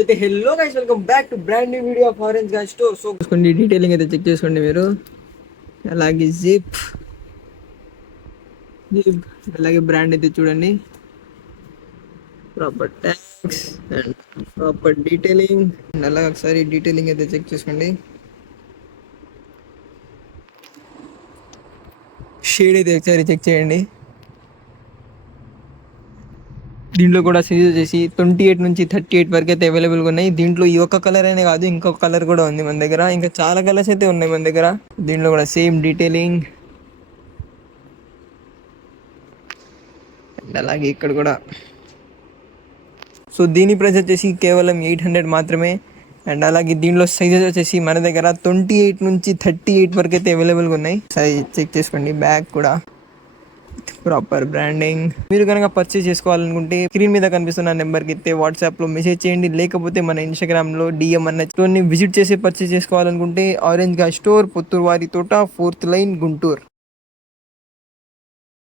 అయితే hello guys, welcome back to brand new video of orange guy store. So చూసుకోండి, detailing అయితే check చేసుకోండి మీరు. అలాగే జిప్, అలాగే బ్రాండ్ అయితే చూడండి, proper tags and proper detailing. And అలాగే ఒకసారి డీటెయిలింగ్ అయితే చెక్ చేసుకోండి. షేడ్ అయితే ఒకసారి చెక్ చేయండి. దీంట్లో కూడా సైజ్ వచ్చేసి 28 నుంచి 38 వరకు అయితే అవైలబుల్గా ఉన్నాయి. దీంట్లో ఈ ఒక్క కలర్ అనే కాదు, ఇంకొక కలర్ కూడా ఉంది మన దగ్గర. ఇంకా చాలా కలర్స్ అయితే ఉన్నాయి మన దగ్గర. దీంట్లో కూడా సేమ్ డీటెయిలింగ్. అండ్ అలాగే ఇక్కడ కూడా. సో దీని ప్రైస్ వచ్చేసి కేవలం 800 మాత్రమే. అండ్ అలాగే దీంట్లో సైజెస్ వచ్చేసి మన దగ్గర 28 నుంచి 38 వరకు అయితే అవైలబుల్గా ఉన్నాయి. సైజ్ చెక్ చేసుకోండి. బ్యాగ్ కూడా ప్రాపర్ బ్రాండింగ్. మీరు కనుక పర్చేస్ చేసుకోవాలనుకుంటే స్క్రీన్ మీద కనిపిస్తున్న నెంబర్కి అయితే వాట్సాప్లో మెసేజ్ చేయండి. లేకపోతే మన ఇన్స్టాగ్రామ్లో డిఎం అన్న స్టోర్ని విజిట్ చేసి పర్చేస్ చేసుకోవాలనుకుంటే ఆరెంజ్ గా స్టోర్, పుత్తూరు వారి తోట, 4th లైన్, గుంటూరు.